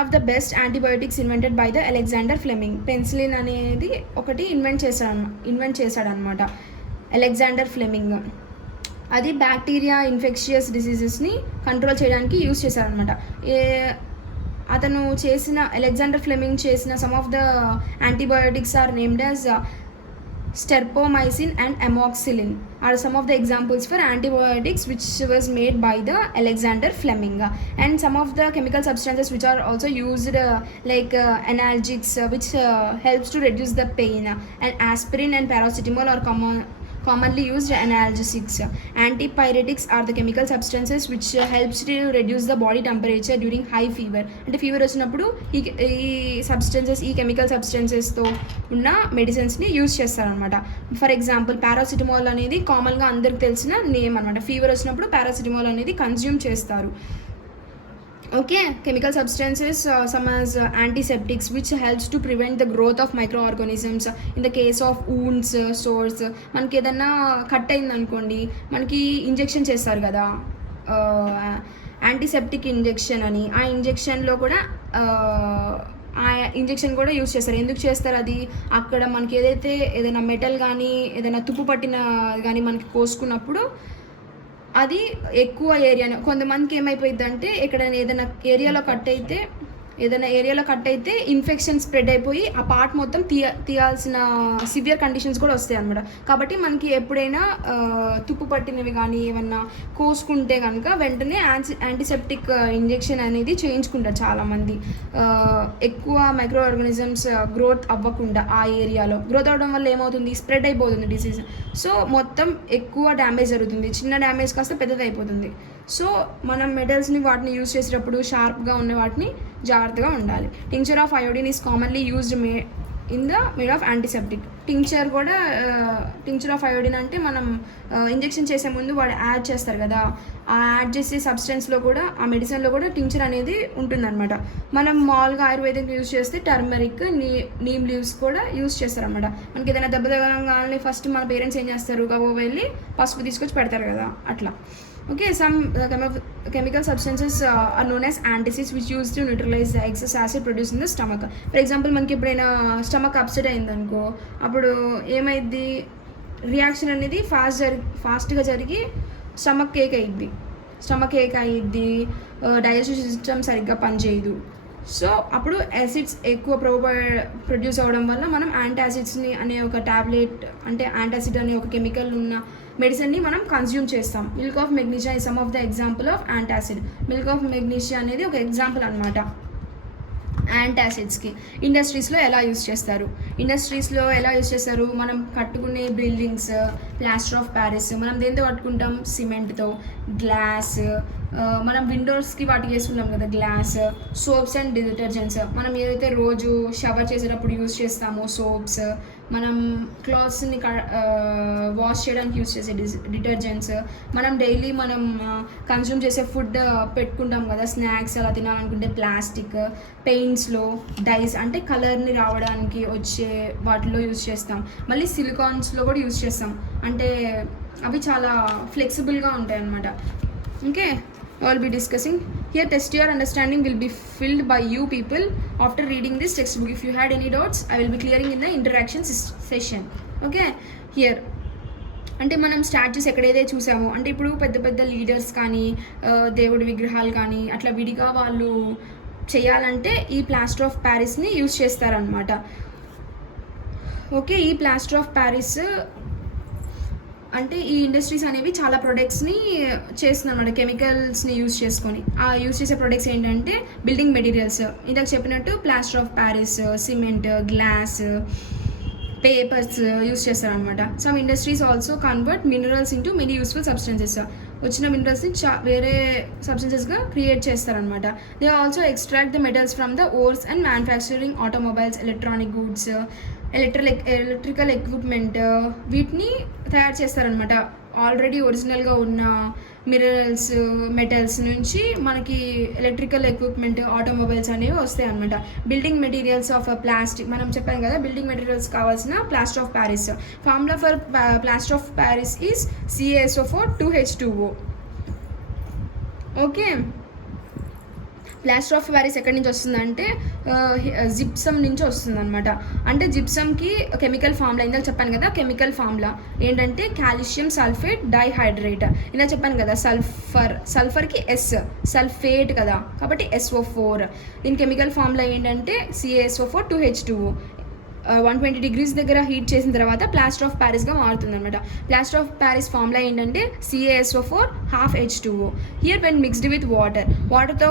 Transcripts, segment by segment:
Of the best antibiotics invented by the Alexander Fleming. Penicillin అనేది ఒకటి invent చేశాడనమాట Alexander Fleming. అది bacteria infectious డిసీజెస్ని కంట్రోల్ చేయడానికి యూజ్ చేశారనమాట. అతను చేసిన అలెగ్జాండర్ ఫ్లెమింగ్ చేసిన some of the antibiotics are named as streptomycin and amoxicillin are some of the examples for antibiotics which was made by the Alexander Fleming. And some of the chemical substances which are also used like analgesics which helps to reduce the pain, and aspirin and paracetamol are commonly used analgesics. Antipyretics are the chemical substances which helps to reduce the body temperature during high fever. అంటే fever వచ్చినప్పుడు ఈ chemical సబ్స్టెన్సెస్తో ఉన్న మెడిసిన్స్ని use చేస్తారనమాట. For example paracetamol అనేది కామన్గా అందరికి తెలిసిన name అనమాట. ఫీవర్ వచ్చినప్పుడు పారాసిటమాల్ అనేది కన్జ్యూమ్ చేస్తారు. Okay, chemical substances some as antiseptics which helps to prevent the growth of microorganisms in the case of wounds, sores. మనకి ఏదన్నా కట్ అయింది అనుకోండి, మనకి ఇంజెక్షన్ చేస్తారు కదా యాంటీసెప్టిక్ ఇంజెక్షన్ అని. ఆ ఇంజెక్షన్లో కూడా యూజ్ చేస్తారు. ఎందుకు చేస్తారు అది? అక్కడ మనకి ఏదైనా మెటల్ కానీ ఏదైనా తుప్పు పట్టిన కానీ మనకి కోసుకున్నప్పుడు అది ఎక్కువ ఏరియాను కొంతమందికి ఏమైపోయిందంటే ఎక్కడైనా ఏదైనా ఏరియాలో కట్ అయితే ఇన్ఫెక్షన్ స్ప్రెడ్ అయిపోయి ఆ పార్ట్ మొత్తం తీయాల్సిన సివియర్ కండిషన్స్ కూడా వస్తాయి అనమాట. కాబట్టి మనకి ఎప్పుడైనా తుప్పు పట్టినవి కానీ ఏమన్నా కోసుకుంటే కనుక వెంటనే యాంటీసెప్టిక్ ఇంజెక్షన్ అనేది చేయించుకుంటారు చాలామంది. ఎక్కువ మైక్రో ఆర్గానిజమ్స్ గ్రోత్ అవ్వకుండా ఆ ఏరియాలో గ్రోత్ అవ్వడం వల్ల ఏమవుతుంది? స్ప్రెడ్ అయిపోతుంది డిసీజ్. సో మొత్తం ఎక్కువ డ్యామేజ్ జరుగుతుంది. చిన్న డ్యామేజ్ కాస్త పెద్దది అయిపోతుంది. సో మనం మెటల్స్ని వాటిని యూజ్ చేసేటప్పుడు షార్ప్గా ఉన్న వాటిని జాగ్రత్తగా ఉండాలి. Tincture of iodine is commonly used made of antiseptic. Tincture of iodine అంటే మనం ఇంజెక్షన్ చేసే ముందు వాడు యాడ్ చేస్తారు కదా, ఆ యాడ్ చేసే సబ్స్టెన్స్లో కూడా ఆ మెడిసిన్లో కూడా టింక్చర్ అనేది ఉంటుందన్నమాట. మనం మామూలుగా ఆయుర్వేదిక్ యూజ్ చేస్తే టర్మరిక్, నీమ్ లీవ్స్ కూడా యూజ్ చేస్తారన్నమాట. మనకి ఏదైనా దెబ్బ తగలంగానే ఫస్ట్ మన పేరెంట్స్ ఏం చేస్తారు? వెళ్ళి పసుపు తీసుకొచ్చి పెడతారు కదా, అట్లా. Okay, some chemical substances are known as antacids which used to neutralize the excess acid produced in the stomach. For example, మనకి ఎప్పుడైనా స్టమక్ అప్సెట్ అయిందనుకో, అప్పుడు ఏమైంది? రియాక్షన్ అనేది ఫాస్ట్గా జరిగి స్టమక్ ఏక్ అయ్యిద్ది, డైజెస్టివ్ సిస్టమ్ సరిగ్గా పనిచేయదు. సో అప్పుడు యాసిడ్స్ ఎక్కువ ప్రొడ్యూస్ అవ్వడం వల్ల మనం యాంటాసిడ్స్ని అనే ఒక టాబ్లెట్, అంటే యాంటాసిడ్ అనే ఒక కెమికల్ ఉన్న మెడిసిన్ని మనం కన్జ్యూమ్ చేస్తాం. మిల్క్ ఆఫ్ మెగ్నీషియా ఈ some of the example of antacid. Milk of magnesia అనేది ఒక ఎగ్జాంపుల్ అనమాట యాంటాసిడ్స్కి. ఇండస్ట్రీస్లో ఎలా యూజ్ చేస్తారు? మనం కట్టుకునే బిల్డింగ్స్, ప్లాస్టర్ ఆఫ్ ప్యారిస్, మనం దేంతో కట్టుకుంటాం? సిమెంట్తో. గ్లాస్, మనం విండోస్కి వాటికి వేసుకుంటాం కదా గ్లాస్. సోప్స్ అండ్ డిటర్జెంట్స్, మనం ఏదైతే రోజు షవర్ చేసేటప్పుడు యూజ్ చేస్తామో సోప్స్, మనం క్లాత్స్ని వాష్ చేయడానికి యూజ్ చేసే డిటర్జెంట్స్, మనం డైలీ కన్జ్యూమ్ చేసే ఫుడ్ పెట్టుకుంటాం కదా స్నాక్స్ అలా తినాలనుకుంటే ప్లాస్టిక్. పెయింట్స్లో డైస్ అంటే కలర్ని రావడానికి వచ్చే వాటిలో యూజ్ చేస్తాం. మళ్ళీ సిలికాన్స్లో కూడా యూజ్ చేస్తాం, అంటే అవి చాలా ఫ్లెక్సిబుల్గా ఉంటాయి అన్నమాట. Okay, I'll be discussing here. Test your understanding will be filled by you people after reading this textbook. If you had any doubts, I will be clearing in the interaction session. Okay, here అంటే మనం statues ఎక్కడైతే చూసామో, అంటే ఇప్పుడు పెద్ద పెద్ద leaders కానీ దేవుడి విగ్రహాలు కానీ అట్లా విడిగా వాళ్ళు చేయాలంటే ఈ ప్లాస్టర్ ఆఫ్ ప్యారిస్ని యూజ్ చేస్తారనమాట. ఓకే, ఈ ప్లాస్టర్ ఆఫ్ ప్యారిస్ అంటే ఈ ఇండస్ట్రీస్ అనేవి చాలా ప్రొడక్ట్స్ని చేస్తున్నాయి అన్నమాట, కెమికల్స్ని యూజ్ చేసుకొని. ఆ యూజ్ చేసే ప్రొడక్ట్స్ ఏంటంటే బిల్డింగ్ మెటీరియల్స్, ఇందాక చెప్పినట్టు plaster of Paris, cement, glass, papers use చేస్తారనమాట. Some industries also convert minerals into many useful substances. వచ్చిన మినరల్స్ని వేరే సబ్స్టెన్సెస్గా క్రియేట్ చేస్తారనమాట. They also extract the metals from the ores and manufacturing automobiles, electronic goods, electrical equipment, వీటిని తయారు చేస్తారనమాట. Already ఒరిజినల్గా ఉన్న మినరల్స్, మెటల్స్ నుంచి మనకి ఎలక్ట్రికల్ ఎక్విప్మెంట్, ఆటోమొబైల్స్ అనేవి వస్తాయి అనమాట. బిల్డింగ్ మెటీరియల్స్ ఆఫ్ ప్లాస్టిక్, మనం చెప్పాం కదా బిల్డింగ్ మెటీరియల్స్ కావాల్సిన plaster of Paris. Formula for plaster of Paris is CaSO4 2H2O. Okay, plaster of Paris ఎక్కడి నుంచి వస్తుందంటే జిప్సమ్ నుంచి వస్తుంది అనమాట. అంటే జిప్సమ్కి కెమికల్ ఫార్ములా ఇందాక చెప్పాను కదా, కెమికల్ ఫార్ములా ఏంటంటే కాల్షియం సల్ఫేట్ డైహైడ్రేట్. ఇలా చెప్పాను కదా, సల్ఫర్కి ఎస్, సల్ఫేట్ కదా కాబట్టి SO4. దీని కెమికల్ ఫార్ములా ఏంటంటే CaSO4 2H2O. 120 degrees దగ్గర హీట్ చేసిన తర్వాత ప్లాస్టర్ ఆఫ్ ప్యారిస్గా మారుతుంది అనమాట. ప్లాస్టర్ ఆఫ్ ప్యారిస్ ఫార్ములా ఏంటంటే CaSO4 half H2O. Here when mixed with వాటర్తో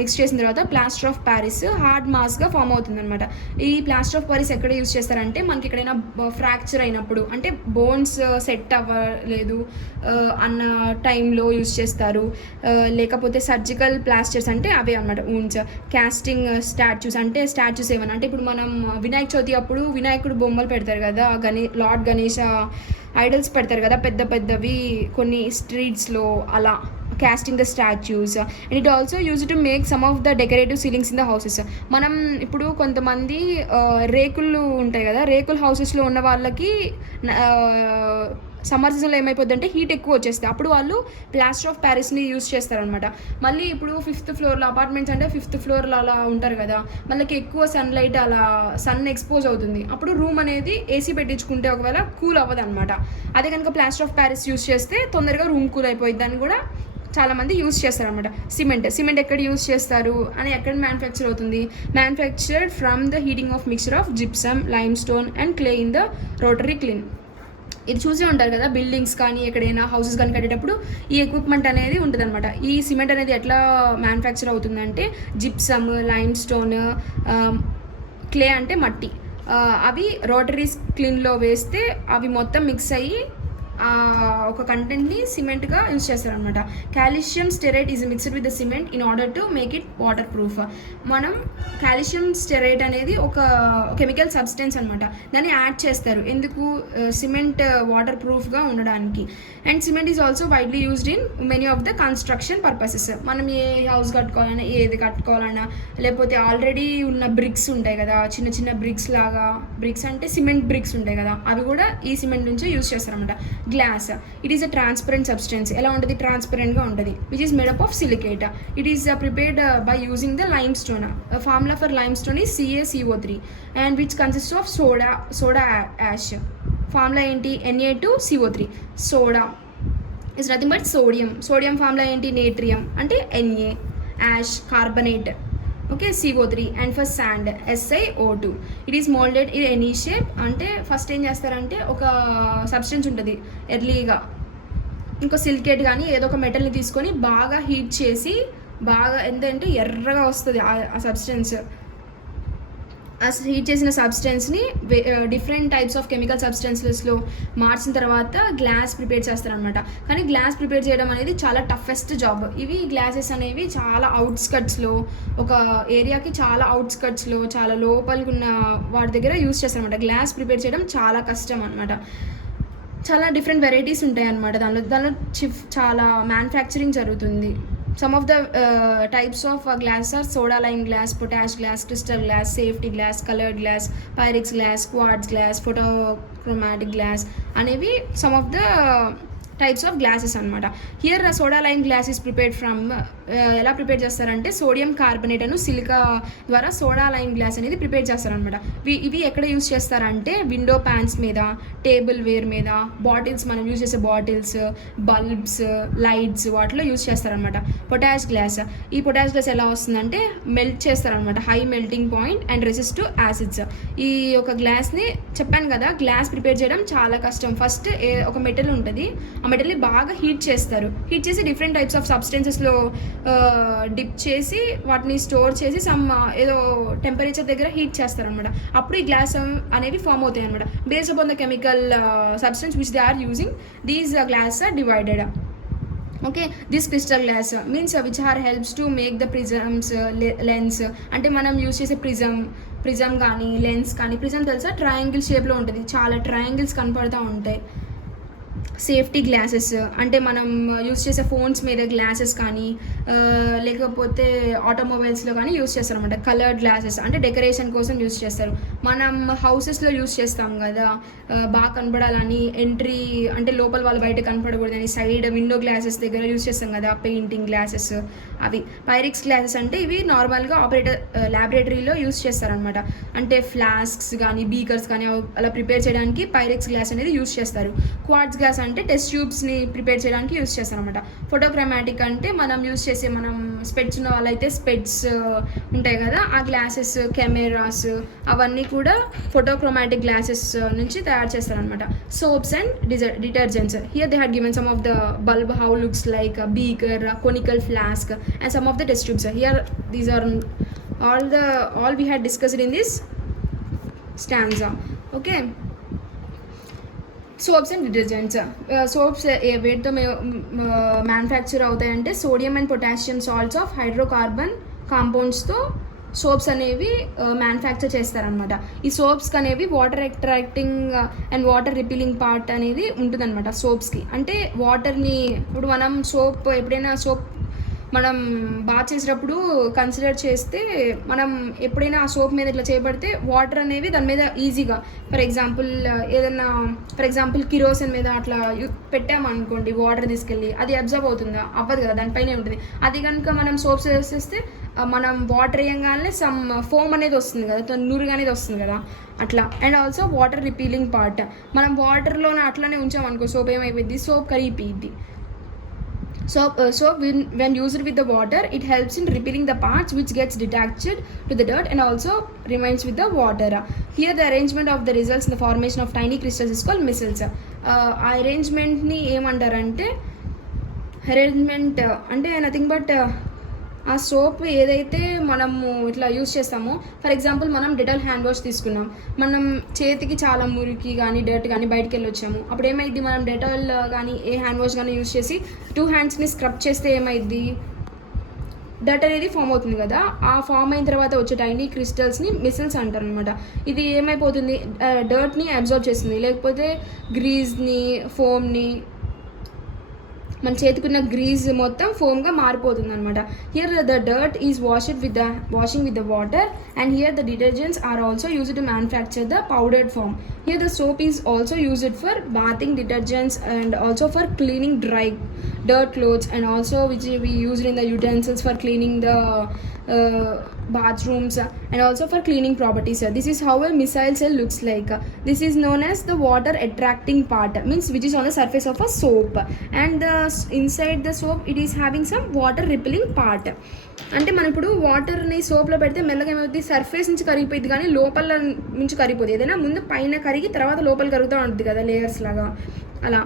మిక్స్ చేసిన తర్వాత ప్లాస్టర్ ఆఫ్ ప్యారిస్ హార్డ్ మాస్గా ఫామ్ అవుతుంది అనమాట. ఈ ప్లాస్టర్ ఆఫ్ ప్యారిస్ ఎక్కడ యూజ్ చేస్తారంటే మనకి ఎక్కడైనా ఫ్రాక్చర్ అయినప్పుడు, అంటే బోన్స్ సెట్ అవ్వలేదు అన్న టైంలో యూజ్ చేస్తారు. లేకపోతే సర్జికల్ ప్లాస్టర్స్ అంటే అవే అనమాట, ఊన్స్. క్యాస్టింగ్ స్టాచ్యూస్ అంటే స్టాచ్యూస్ ఏమన్నా అంటే ఇప్పుడు మనం వినాయక చవితి అప్పుడు వినాయకుడు బొమ్మలు పెడతారు కదా, లార్డ్ గణేష ఐడల్స్ పెడతారు కదా పెద్ద పెద్దవి కొన్ని స్ట్రీట్స్లో, అలా casting the statues. And it also used to make some of the decorative ceilings in the houses. మనం ఇప్పుడు కొంతమంది రేకులు ఉంటాయి కదా, రేకుల హౌసెస్లో ఉన్న వాళ్ళకి సమ్మర్ సీజన్లో ఏమైపోద్ది అంటే హీట్ ఎక్కువ వచ్చేస్తుంది, అప్పుడు వాళ్ళు ప్లాస్టర్ ఆఫ్ ప్యారిస్ని యూజ్ చేస్తారనమాట. మళ్ళీ ఇప్పుడు 5th ఫ్లోర్లో అపార్ట్మెంట్స్ అంటే 5th ఫ్లోర్లో అలా ఉంటారు కదా, వాళ్ళకి ఎక్కువ సన్లైట్ అలా సన్ ఎక్స్పోజ్ అవుతుంది, అప్పుడు రూమ్ అనేది ఏసీ పెట్టించుకుంటే ఒకవేళ కూల్ అవ్వదు అనమాట. అదే కనుక ప్లాస్టర్ ఆఫ్ ప్యారిస్ యూజ్ చేస్తే తొందరగా రూమ్ కూల్ అయిపోయింది అని కూడా చాలామంది యూజ్ చేస్తారనమాట. సిమెంట్ ఎక్కడ యూజ్ చేస్తారు అని ఎక్కడ మ్యానుఫ్యాక్చర్ అవుతుంది, manufactured from the heating of mixture of gypsum, lime stone and clay in the rotary clean. ఇది చూసే ఉంటారు కదా, బిల్డింగ్స్ కానీ ఎక్కడైనా హౌసెస్ కానీ కట్టేటప్పుడు ఈ ఎక్విప్మెంట్ అనేది ఉంటుంది అనమాట. ఈ సిమెంట్ అనేది ఎట్లా మ్యానుఫ్యాక్చర్ అవుతుందంటే జిప్సమ్, లైమ్ స్టోన్, క్లే అంటే మట్టి, అవి రోటరీ క్లీన్లో వేస్తే అవి మొత్తం మిక్స్ అయ్యి ఒక కంటెంట్ని సిమెంట్గా యూజ్ చేస్తారనమాట. Calcium stearate is mixed with the cement in order to make it waterproof. మనం కాల్షియం స్టెరైట్ అనేది ఒక కెమికల్ సబ్స్టెన్స్ అనమాట, దాన్ని యాడ్ చేస్తారు ఎందుకు, సిమెంట్ వాటర్ ప్రూఫ్గా ఉండడానికి. And cement is also widely used in many of the construction purposes. మనం ఏ house కట్టుకోవాలన్నా, ఏది కట్టుకోవాలన్నా, లేకపోతే ఆల్రెడీ ఉన్న బ్రిక్స్ ఉంటాయి కదా, చిన్న చిన్న బ్రిక్స్ లాగా, బ్రిక్స్ అంటే సిమెంట్ బ్రిక్స్ ఉంటాయి కదా, అవి కూడా ఈ సిమెంట్ నుంచే యూజ్ చేస్తారనమాట. Glass, it is a transparent substance. ఎలా ఉంటుంది, ట్రాన్స్పరెంట్గా ఉంటుంది. Which is made up of silicate. It is prepared by using the limestone. Formula for limestone is CaCO3 and which consist of soda ash. Formula ఏంటి, Na2CO3. Soda is nothing but sodium formula ఏంటి, natrium అంటే Na, ash carbonate, okay, CO3. And for sand SiO2. It is molded in any shape. అంటే first ఏం చేస్తారంటే ఒక substance ఉంటుంది ఎర్లీగా, ఇంకో సిలికేట్ కానీ ఏదో ఒక మెటల్ని తీసుకొని బాగా హీట్ చేసి, బాగా ఎంతంటే ఎర్రగా వస్తుంది ఆ సబ్స్టెన్స్. ఆ హీట్ చేసిన సబ్స్టెన్స్ని డిఫరెంట్ టైప్స్ ఆఫ్ కెమికల్ సబ్స్టెన్సెస్లో మార్చిన తర్వాత గ్లాస్ ప్రిపేర్ చేస్తారనమాట. కానీ గ్లాస్ ప్రిపేర్ చేయడం అనేది చాలా టఫెస్ట్ జాబ్. ఇవి గ్లాసెస్ అనేవి చాలా అవుట్స్కట్స్లో, ఒక ఏరియాకి చాలా అవుట్స్కట్స్లో, చాలా లోపలికి ఉన్న వాటి దగ్గర యూజ్ చేస్తారనమాట. గ్లాస్ ప్రిపేర్ చేయడం చాలా కష్టం అనమాట. చాలా డిఫరెంట్ వెరైటీస్ ఉంటాయి అన్నమాట దానిలో చాలా మ్యానుఫ్యాక్చరింగ్ జరుగుతుంది. Some of the types of glass are soda lime glass, potash glass, crystal glass, safety glass, colored glass, pyrex glass, quartz glass, photochromatic glass అనేవి some of the types of glasses అనమాట. Here soda lime glass is prepared from, ఎలా prepare చేస్తారంటే sodium carbonate and silica ద్వారా soda lime glass అనేది prepare చేస్తారనమాట. ఇవి ఎక్కడ use చేస్తారంటే విండో ప్యాన్స్ మీద, టేబుల్ వేర్ మీద, బాటిల్స్, మనం యూజ్ చేసే బాటిల్స్, బల్బ్స్, లైట్స్, వాటిలో యూజ్ చేస్తారనమాట. పొటాష్ గ్లాస్, ఈ పొటాష్ గ్లాస్ ఎలా వస్తుందంటే మెల్ట్ చేస్తారనమాట, high melting point and resist to acids. ఈ ఒక గ్లాస్ని చెప్పాను కదా, గ్లాస్ ప్రిపేర్ చేయడం చాలా కష్టం. ఫస్ట్ ఒక మెటల్ ఉంటుంది, ఆ మెటల్ని బాగా హీట్ చేస్తారు, హీట్ చేసి డిఫరెంట్ టైప్స్ ఆఫ్ సబ్స్టెన్సెస్లో డిప్ చేసి వాటిని స్టోర్ చేసి సమ్ ఏదో టెంపరేచర్ దగ్గర హీట్ చేస్తారనమాట. అప్పుడు ఈ గ్లాస్ అనేవి ఫామ్ అవుతాయి అనమాట. Based upon the chemical substance which they are using, these glass are divided. Okay, this crystal glass means which are helps to make the prisms, lens. అంటే మనం యూజ్ చేసే ప్రిజమ్ కానీ లెన్స్ కానీ, prism తెలుసా, triangle షేప్లో ఉంటుంది, చాలా triangles కనపడుతూ ఉంటాయి. సేఫ్టీ గ్లాసెస్ అంటే మనం యూస్ చేసే ఫోన్స్ మీద గ్లాసెస్ కానీ, లేకపోతే ఆటోమొబైల్స్లో కానీ యూస్ చేస్తారు అనమాట. కలర్డ్ గ్లాసెస్ అంటే డెకరేషన్ కోసం యూస్ చేస్తారు. మనం హౌసెస్లో యూస్ చేస్తాం కదా, బాగా కనపడాలని, ఎంట్రీ అంటే లోపల వాళ్ళు బయట కనపడకూడదని సైడ్ విండో గ్లాసెస్ దగ్గర యూస్ చేస్తాం కదా, పెయింటింగ్ గ్లాసెస్, అవి. పైరిక్స్ గ్లాసెస్ అంటే ఇవి నార్మల్గా ల్యాబొరేటరీలో యూస్ చేస్తారనమాట. అంటే ఫ్లాస్క్స్ కానీ బీకర్స్ కానీ అలా ప్రిపేర్ చేయడానికి పైరిక్స్ గ్లాస్ అనేది యూస్ చేస్తారు. క్వార్ట్జ్ గ్లాస్ అంటే టెస్ట్ ట్యూబ్స్ని ప్రిపేర్ చేయడానికి యూస్ చేస్తారనమాట. ఫోటోక్రోమాటిక్ అంటే మనం యూస్ చేసే స్పెట్స్ ఉన్న వాళ్ళైతే స్పెట్స్ ఉంటాయి కదా, ఆ గ్లాసెస్, కెమెరాస్ అవన్నీ కూడా ఫోటోక్రోమాటిక్ గ్లాసెస్ నుంచి తయారు చేస్తారనమాట. Soaps and detergents, here they had given some of the bulb how looks like beaker, conical flask and some of the test tubes. Here these are all we had discussed in this stanza. Okay, soaps and detergents. Soaps వేటితో manufacture అవుతాయి అంటే sodium and potassium salts of hydrocarbon కాంపౌండ్స్తో soaps అనేవి manufacture చేస్తారనమాట. ఈ సోప్స్కి అనేవి water attracting and water repelling part అనేది ఉంటుందన్నమాట సోప్స్కి. అంటే వాటర్ని ఇప్పుడు మనం ఎప్పుడైనా సోప్ మనం బాత్ చేసేటప్పుడు కన్సిడర్ చేస్తే మనం ఎప్పుడైనా ఆ సోప్ మీద ఇట్లా చేయబడితే వాటర్ అనేవి దాని మీద ఈజీగా, ఫర్ ఎగ్జాంపుల్ కిరోసిన్ మీద అట్లా పెట్టామనుకోండి, వాటర్ తీసుకెళ్ళి అది అబ్జర్వ్ అవుతుందా? అవ్వదు కదా, దానిపైనే ఉంటుంది. అది కనుక మనం సోప్స్ వేసేస్తే మనం వాటర్ వేయగానే సమ్ ఫోమ్ అనేది వస్తుంది కదా, నురుగు అనేది వస్తుంది కదా, అట్లా. And also water repelling part, మనం వాటర్లోనే అట్లానే ఉంచామనుకో సోప్ ఏమైపోయింది, సోప్ కరిగిపోయింది. So when used with the water, it helps in repelling the parts which gets detached to the dirt and also remains with the water. Here the arrangement of the results in the formation of tiny crystals is called micelles. Arrangement ni ఏమంటారంటే, arrangement అంటే nothing but ఆ soap ఏదైతే మనము ఇట్లా use చేస్తామో, for example మనం Dettol hand wash తీసుకున్నాం, మనం చేతికి చాలా మురికి కానీ డర్ట్ కానీ బయటికి వెళ్ళి వచ్చాము, అప్పుడు ఏమైంది, మనం డెటాల్ కానీ ఏ హ్యాండ్ వాష్ కానీ యూస్ చేసి 2 హ్యాండ్స్ని స్క్రబ్ చేస్తే ఏమైంది, డర్ట్ అనేది ఫామ్ అవుతుంది కదా. ఆ ఫామ్ అయిన తర్వాత వచ్చే టైనీ క్రిస్టల్స్ని మిసిల్స్ అంటారు అనమాట. ఇది ఏమైపోతుంది, డర్ట్ని అబ్జర్వ్ చేస్తుంది, లేకపోతే గ్రీజ్ని, ఫోమ్ని, మన చేతికున్న గ్రీజ్ మొత్తం ఫోమ్గా మారిపోతుంది అనమాట. Here the dirt is washing with the water and here the detergents are also used to manufacture the powdered form. Here the soap is also used for bathing detergents and also for cleaning dry dirt clothes and also which we used in the utensils for cleaning the bathrooms and also for cleaning properties. This is how a missile cell looks like. This is known as the water attracting part, means which is on the surface of a soap, and inside the soap it is having some water repelling part. అంటే మనం ఇప్పుడు వాటర్ని సోప్లో పెడితే మెల్లగా ఏమవుతుంది, surface నుంచి కరిగిపోయింది కానీ లోపల నుంచి కరిగిపోతుంది. ఏదైనా ముందు పైన కరిగి తర్వాత లోపల కరుగుతూ ఉంటుంది కదా, లేయర్స్ లాగా. అలా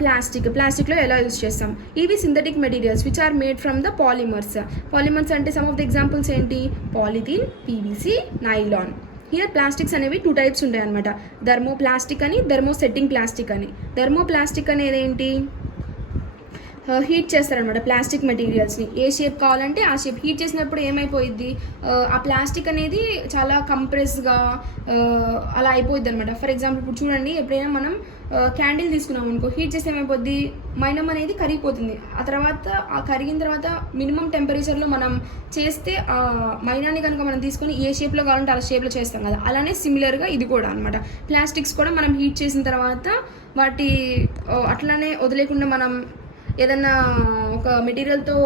ప్లాస్టిక్లో ఎలా యూజ్ చేస్తాం, ఇవి synthetic materials which are made from the polymers అంటే సమ్ ఆఫ్ ద ఎగ్జాంపుల్స్ ఏంటి, polythene, PVC, nylon. Here plastics అనేవి 2 టైప్స్ ఉంటాయి అనమాట, థర్మోప్లాస్టిక్ అని, థర్మోసెట్టింగ్ ప్లాస్టిక్ అని. థర్మోప్లాస్టిక్ అనేది ఏంటి, హీట్ చేస్తారనమాట ప్లాస్టిక్ మెటీరియల్స్ని. ఏ షేప్ కావాలంటే ఆ షేప్ హీట్ చేసినప్పుడు ఏమైపోయిద్ది, ఆ ప్లాస్టిక్ అనేది చాలా కంప్రెస్గా అలా అయిపోద్ది అనమాట. ఫర్ ఎగ్జాంపుల్ ఇప్పుడు చూడండి, ఎప్పుడైనా మనం క్యాండిల్ తీసుకున్నాం అనుకో, హీట్ చేస్తే ఏమైపోద్ది, మైనం అనేది కరిగిపోతుంది. ఆ తర్వాత ఆ కరిగిన తర్వాత మినిమం టెంపరేచర్లో మనం చేస్తే ఆ మైనాన్ని కనుక మనం తీసుకొని ఏ షేప్లో కావాలంటే ఆ షేప్లో చేస్తాం కదా, అలానే సిమిలర్గా ఇది కూడా అనమాట. ప్లాస్టిక్స్ కూడా మనం హీట్ చేసిన తర్వాత వాటి అట్లానే వదిలేకుండా మనం ఏదన్నా ఒక మెటీరియల్తో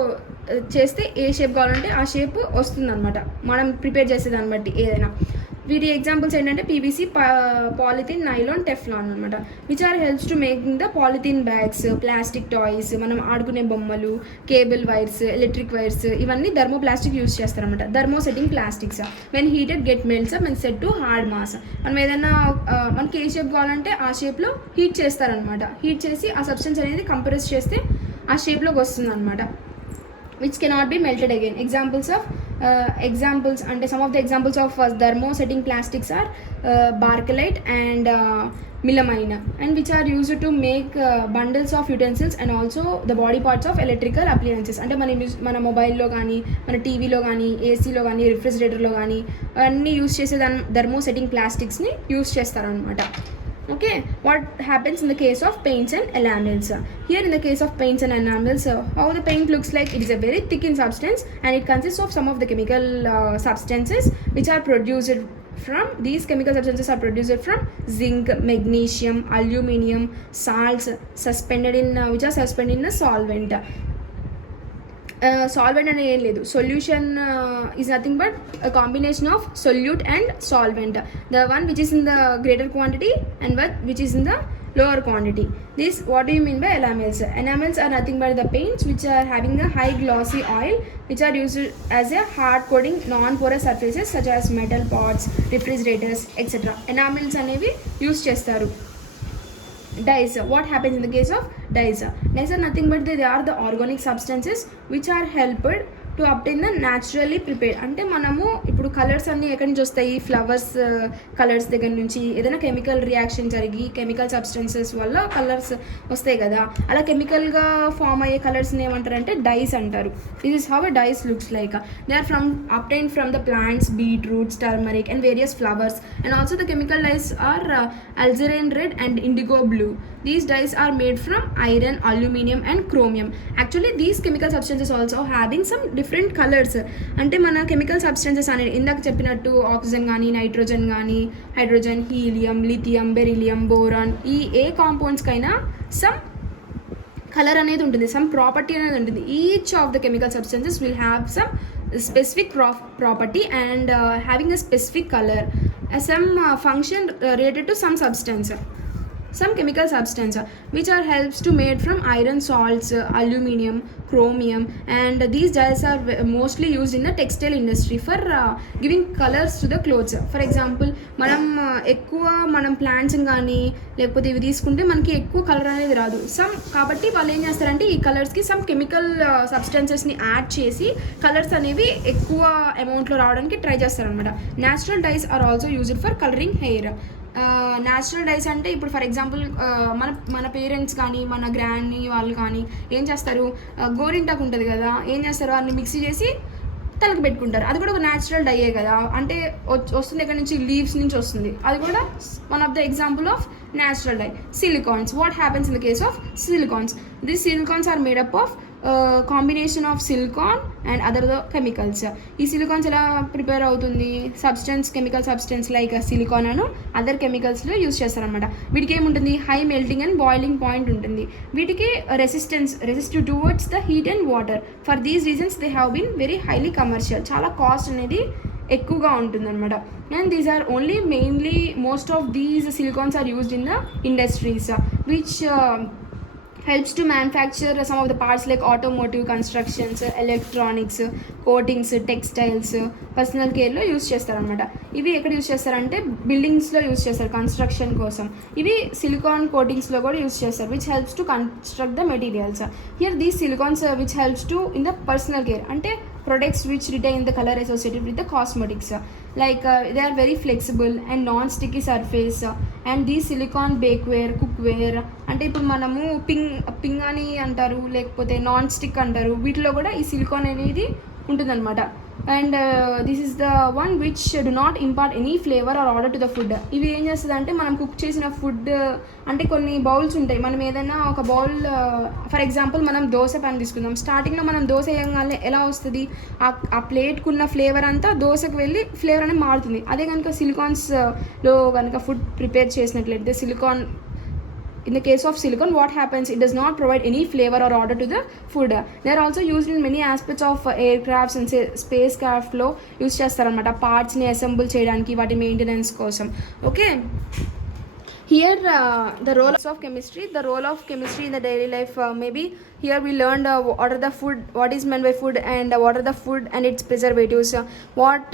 చేస్తే ఏ షేప్ కావాలంటే ఆ షేప్ వస్తుందన్నమాట, మనం ప్రిపేర్ చేసేదాన్ని బట్టి ఏదైనా. వీటి ఎగ్జాంపుల్స్ ఏంటంటే పీవీసీ, పాలిథిన్, నైలాన్, టెఫ్లాన్ అనమాట. Which are helps to making the polythene bags, plastic toys, మనం ఆడుకునే బొమ్మలు, కేబుల్ వైర్స్, ఎలక్ట్రిక్ వైర్స్, ఇవన్నీ థర్మోప్లాస్టిక్ యూస్ చేస్తారనమాట. Thermosetting plastics when heated get melts up and set to hard mass. మనం ఏదైనా మనకి ఏ shape కావాలంటే ఆ షేప్లో హీట్ చేస్తారనమాట. హీట్ చేసి ఆ సబ్స్టెన్స్ అనేది కంప్రెస్ చేస్తే ఆ షేప్లోకి వస్తుంది అనమాట, which cannot be melted again. Examples అంటే some of the examples of thermosetting plastics are Bakelite and melamine, and which are used to make bundles of utensils and also the body parts of electrical appliances. అంటే మన మొబైల్లో కానీ, మన టీవీలో కానీ, ఏసీలో కానీ, రిఫ్రిజిరేటర్లో కానీ అన్నీ యూస్ చేసే థర్మోసెట్టింగ్ ప్లాస్టిక్స్ని యూస్ చేస్తారనమాట. Okay, what happens in the case of paints and enamels? Here in the case of paints and enamels, how the paint looks like, it is a very thick in substance and it consists of some of the chemical substances which are produced from, these chemical substances are produced from zinc, magnesium, aluminium, salts which are suspended in a solvent. solvent అనేది ఏం లేదు. Solution is nothing but a combination of solute and solvent. The one which is in the greater quantity and which is in the lower quantity. This, what do you mean by enamels? Enamels are nothing but the paints which are having a high glossy oil, which are used as a hard coating non-porous surfaces such as metal pots, refrigerators, etc. Enamels అనేవి use చేస్తారు. Dyes, what happens in the case of dyes? Dyes are nothing but they are the organic substances which are helped to obtain the naturally prepared. అంటే మనము ఇప్పుడు colours అన్నీ ఎక్కడి నుంచి వస్తాయి, flowers colours దగ్గర నుంచి ఏదైనా కెమికల్ రియాక్షన్ జరిగి కెమికల్ సబ్స్టెన్సెస్ వల్ల కలర్స్ వస్తాయి కదా, అలా కెమికల్గా ఫామ్ అయ్యే కలర్స్ని ఏమంటారంటే డైస్ అంటారు. This is how a dyes looks like. They are obtained from the plants, beetroots, turmeric and various flowers, and also the chemical dyes are alizarin red and indigo blue. These dyes are made from iron, aluminium and chromium. Actually these chemical substances also having some different colors. అంటే మన chemical substances అనేది ఇందాక చెప్పినట్టు oxygen కానీ, nitrogen కానీ, hydrogen, helium, lithium, beryllium, boron, ఈ ఏ కాంపౌండ్స్కైనా some colour అనేది ఉంటుంది, సమ్ ప్రాపర్టీ అనేది ఉంటుంది. Each of the chemical substances will have some specific property and having a specific color, some function related to some substance, some chemical substance which are helps to made from iron salts, aluminium, chromium, and these dyes are mostly used in the textile industry for giving colors to the clothes. For example, మనం ఎక్కువ మనం plants కానీ లేకపోతే ఇవి తీసుకుంటే మనకి ఎక్కువ colour అనేది రాదు సమ్, కాబట్టి వాళ్ళు ఏం చేస్తారంటే ఈ కలర్స్కి సమ్ కెమికల్ సబ్స్టెన్సెస్ని యాడ్ చేసి కలర్స్ అనేవి ఎక్కువ అమౌంట్లో రావడానికి ట్రై చేస్తారనమాట. Natural dyes are also used for colouring hair. Natural dyes అంటే ఇప్పుడు ఫర్ ఎగ్జాంపుల్ మన పేరెంట్స్ కానీ మన గ్రాండ్ వాళ్ళు కానీ ఏం చేస్తారు, గోరింటాకు ఉంటుంది కదా, ఏం చేస్తారు వాటిని మిక్సీ చేసి తలకి పెట్టుకుంటారు. అది కూడా ఒక న్యాచురల్ డైయే కదా, అంటే వస్తుంది ఎక్కడి నుంచి, లీవ్స్ నుంచి వస్తుంది. అది కూడా one of the example of natural dye. Silicones, what happens in the case of silicones? These silicones are made up of combination of silicon and other chemicals. ఈ సిలికాన్స్ ఎలా ప్రిపేర్ అవుతుంది, substance, chemical substance like silicon and other కెమికల్స్లో use చేస్తారనమాట. వీటికి ఏముంటుంది, high melting and boiling point ఉంటుంది. వీటికి resistive towards the heat and water. For these reasons they have been very highly commercial. చాలా కాస్ట్ అనేది ఎక్కువగా ఉంటుందన్నమాట. And these are only mainly most of these silicones are used in the industries which helps to manufacture some of the parts like automotive, constructions, electronics, coatings, textiles, personal care లో use చేస్తారనమాట. ఇవి ఎక్కడ use చేస్తారంటే బిల్డింగ్స్లో use చేస్తారు construction కోసం. ఇవి silicon కోటింగ్స్లో కూడా use చేస్తారు which helps to construct the materials. Here these silicones which helps to in the personal care, అంటే products which retain the color associated with the cosmetics, like they are very flexible and non-sticky surface, and these silicone bakeware, cookware, అంటే ఇప్పుడు మనము ping అని అంటారు లేకపోతే non stick అంటారు, వీటిలో కూడా ఈ సిలికాన్ అనేది ఉంటుందన్నమాట. And this is the one which do not impart any flavour or odour to the food. ఇవి ఏం చేస్తుంది అంటే మనం కుక్ చేసిన ఫుడ్, అంటే కొన్ని బౌల్స్ ఉంటాయి, మనం ఏదైనా ఒక బౌల్ ఫర్ ఎగ్జాంపుల్ మనం దోశ పాన్ తీసుకుందాం. స్టార్టింగ్లో మనం దోశ వేయగానే ఎలా వస్తుంది, ఆ ప్లేట్కున్న ఫ్లేవర్ అంతా దోశకు వెళ్ళి ఫ్లేవర్ అనేది మారుతుంది. అదే కనుక సిలికాన్స్లో కనుక ఫుడ్ ప్రిపేర్ చేసినట్లయితే, silicon in the case of silicon, what happens, it does not provide any flavor or odor to the food. They are also used in many aspects of aircrafts and spacecraft lo use chestarannamata, parts ni assemble cheyadaniki, vaati maintenance kosam. Okay, here the role of chemistry, in the daily life, maybe here we learned what are the food, what is meant by food, and what are the food and its preservatives, what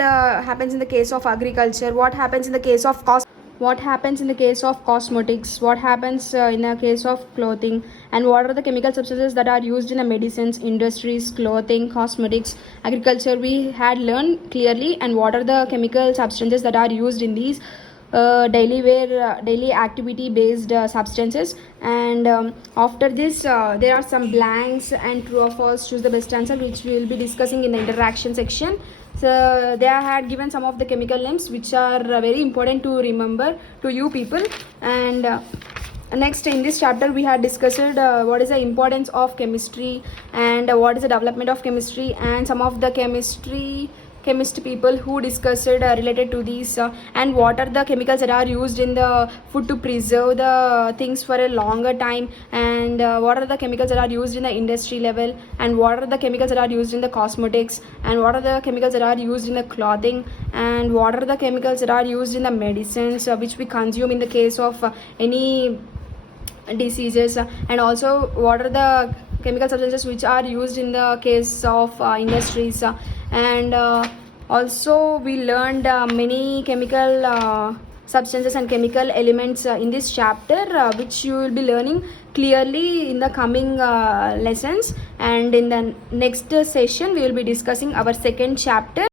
happens in the case of agriculture, what happens in the case of what happens in the case of cosmetics, what happens in the case of clothing, and what are the chemical substances that are used in the medicines, industries, clothing, cosmetics, agriculture. We had learned clearly, and what are the chemical substances that are used in these daily activity based substances. And after this there are some blanks and true or false, choose the best answer, which we will be discussing in the interaction section. So they had given some of the chemical names which are very important to remember to you people. And next in this chapter we had discussed what is the importance of chemistry and what is the development of chemistry and some of the chemist people who discussed related to these, and what are the chemicals that are used in the food to preserve the things for a longer time, and what are the chemicals that are used in the industry level, and what are the chemicals that are used in the cosmetics, and what are the chemicals that are used in the clothing, and what are the chemicals that are used in the medicines which we consume in the case of any diseases, and also what are the chemical substances which are used in the case of industries, and also we learned many chemical substances and chemical elements in this chapter, which you will be learning clearly in the coming lessons, and in the next session we will be discussing our second chapter.